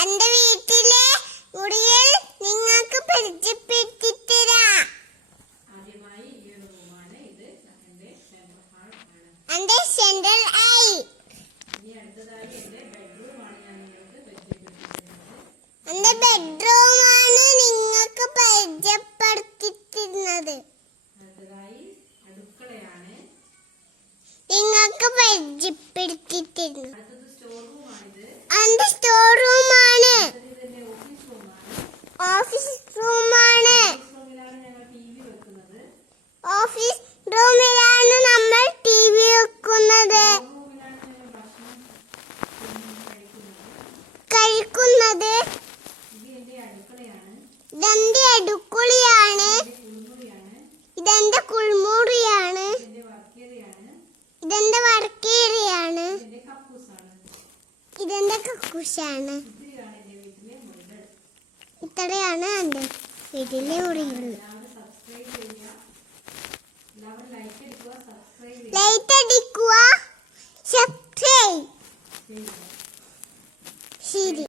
എന്റെ വീട്ടിലെ മുറിയിൽ നിങ്ങൾക്ക് പരിചയപ്പെട്ടിത്തരാം സെൻട്രൽ ഐ എന്റെ ബെഡ്റൂം ആണ് നിങ്ങൾക്ക് പരിചയപ്പെടുത്തിയിരുന്നത്. നിങ്ങൾക്ക് പരിചയപ്പെടുത്തിയിരുന്നു എന്റെ സ്റ്റോർ റൂം ഓഫീസ് റൂമിലാണ് നമ്മൾ ടി വി വെക്കുന്നത്. കഴിക്കുന്നത് ഇതെന്റെ അടുക്കുളിയാണ്. ഇതെന്റെ കുൾമുറിയാണ് ഇതെന്റെ വർക്കേരിയാണ് ഇതെന്റെ കക്കൂശാണ് ഇത്രയാണ് എന്റെ വീട്ടിലെ മുറികൾ. 西里